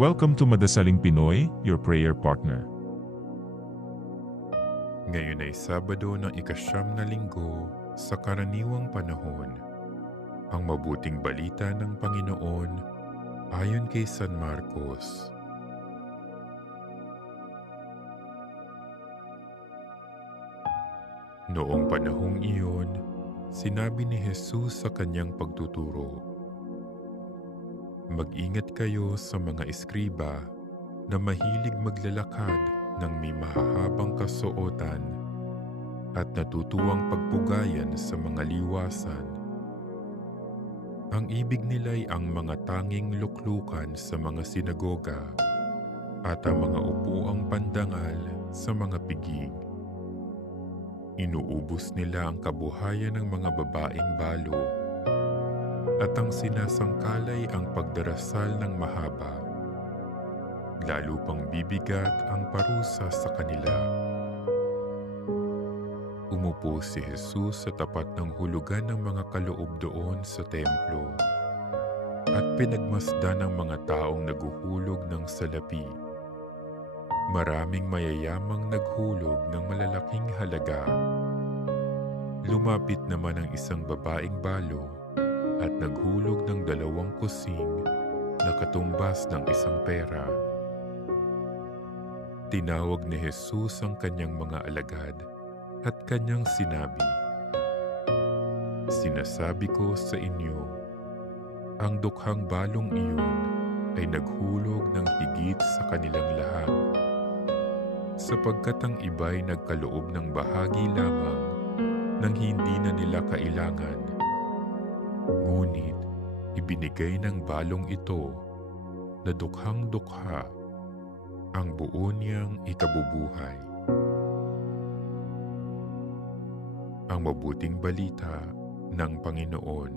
Welcome to Madasaling Pinoy, your prayer partner. Ngayon ay Sabado ng ika-9 na linggo sa karaniwang panahon. Ang mabuting balita ng Panginoon ayon kay San Marcos. Noong panahong iyon, sinabi ni Jesus sa kanyang pagtuturo, "Mag-ingat kayo sa mga eskriba na mahilig maglalakad ng may mahahabang kasuotan at natutuwang pagpugayan sa mga liwasan. Ang ibig nila'y ang mga tanging luklukan sa mga sinagoga at ang mga upuang pandangal sa mga piging. Inuubos nila ang kabuhayan ng mga babaeng balo at ang sinasangkalay ang pagdarasal ng mahaba. Lalo pang bibigat ang parusa sa kanila." Umupo si Jesus sa tapat ng hulugan ng mga kaloob doon sa templo at pinagmasdan ng mga taong naguhulog ng salapi. Maraming mayayamang naghulog ng malalaking halaga. Lumapit naman ang isang babaeng balo at naghulog ng 2 kusing na katumbas ng isang pera. Tinawag ni Jesus ang kanyang mga alagad at kanyang sinabi, "Sinasabi ko sa inyo, ang dukhang balong iyon ay naghulog ng higit sa kanilang lahat, sapagkat ang iba'y nagkaloob ng bahagi lamang nang hindi na nila kailangan. Ngunit ibinigay ng balong ito na dukhang-dukha ang buo niyang ikabubuhay." Ang mabuting balita ng Panginoon.